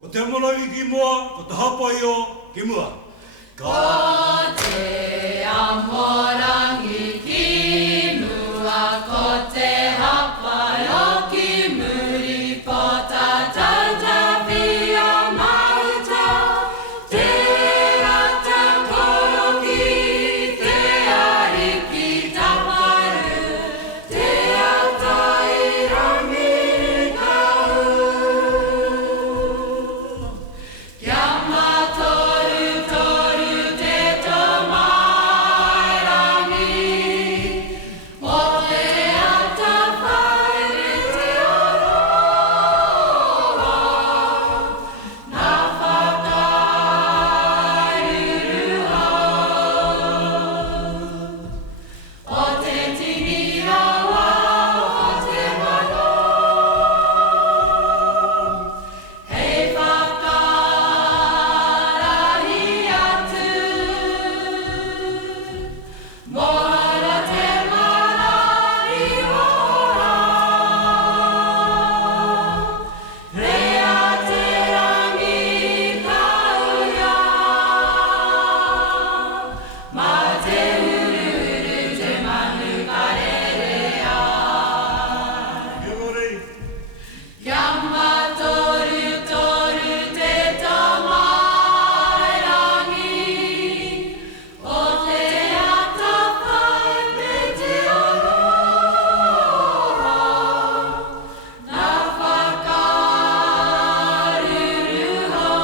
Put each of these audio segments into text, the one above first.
O te monoi ki mua, o te hapai o ki mua. Ko te amorangi ki mua, ko te hapai o ki muri, ko ta tautapi o mauta, te rata koroki, te ariki taparu, te atai rangi kau. Kia matoru toru te tomairangi, o te ata whaere te aroha, nā whakairuru au. O te tini rawa o te mano, hei whakarahi atu, mohara te marahi ora, rea te rangi kauia, ma te uruuru te manu karerea. Kia ore, Kia matoru toru te tomairangi, o te ata whaere te aroha, nā whakaruru au.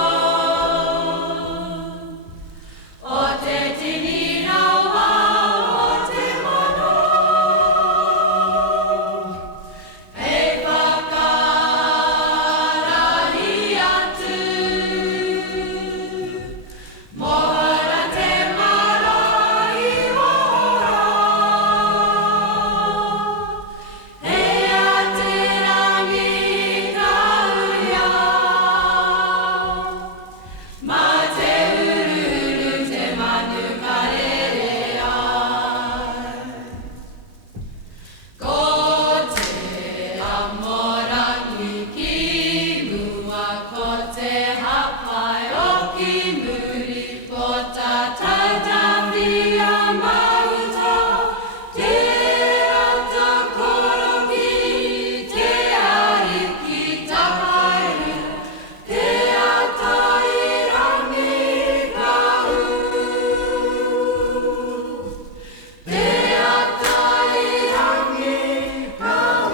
O te tini rawa o te mano, hei whakarahi atu, mohara te marahi ora, rea te rangi kauia, ma te uruuru te manu karerea. Ko te amorangi ki mua, ko te hapai o ki muri, ko ta tautapi a mauta, te rata koroki, te ariki taparu, te atai rangi kau. Te atai rangi kau.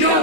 ia